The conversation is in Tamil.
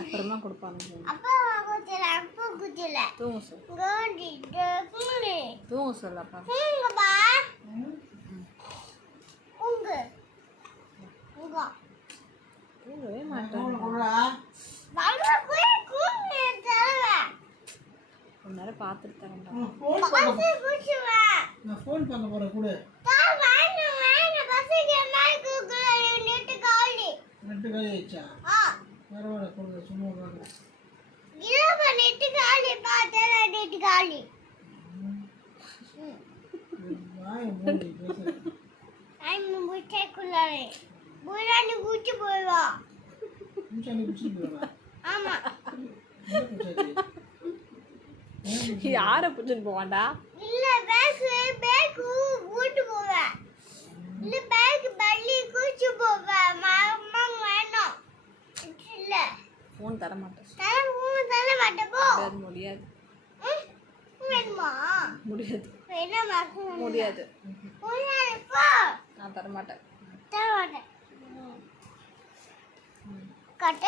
அப்புறமா கொடுப்பாங்க. தூங்க சொல்லப்பா. தூங்கவே மாட்டேன். கொஞ்ச நேரம் பார்த்துட்டு தரேன். நான் ஃபோன் பண்ண போறேன் கூட. நெட் காலி ஆயிடுச்சா? பரவாயில்ல கொடுங்க சும்மா வாங்க. நெட் காலி பார்த்தா நெட் காலி. வாய் மூடி பேசு. முட்டை குள்ளாரே. புராணி குச்சி போவா. முச்சானி குச்சி போவா. ஆமா. யாரை பிடிச்சிட்டு போவாண்டா? இல்ல பேக் ஊட்டு போவா. இல்ல பேக் பள்ளி குச்சி போவா. மாமா வேணும். இல்ல. ஃபோன் தர மாட்டேன். தர மாட்டேன் போ. முடியாது. வேணுமா? முடியாது. வேணாமா? முடியாது. முடியாது போ. நான் தர மாட்டேன். தர மாட்டேன். கட்ட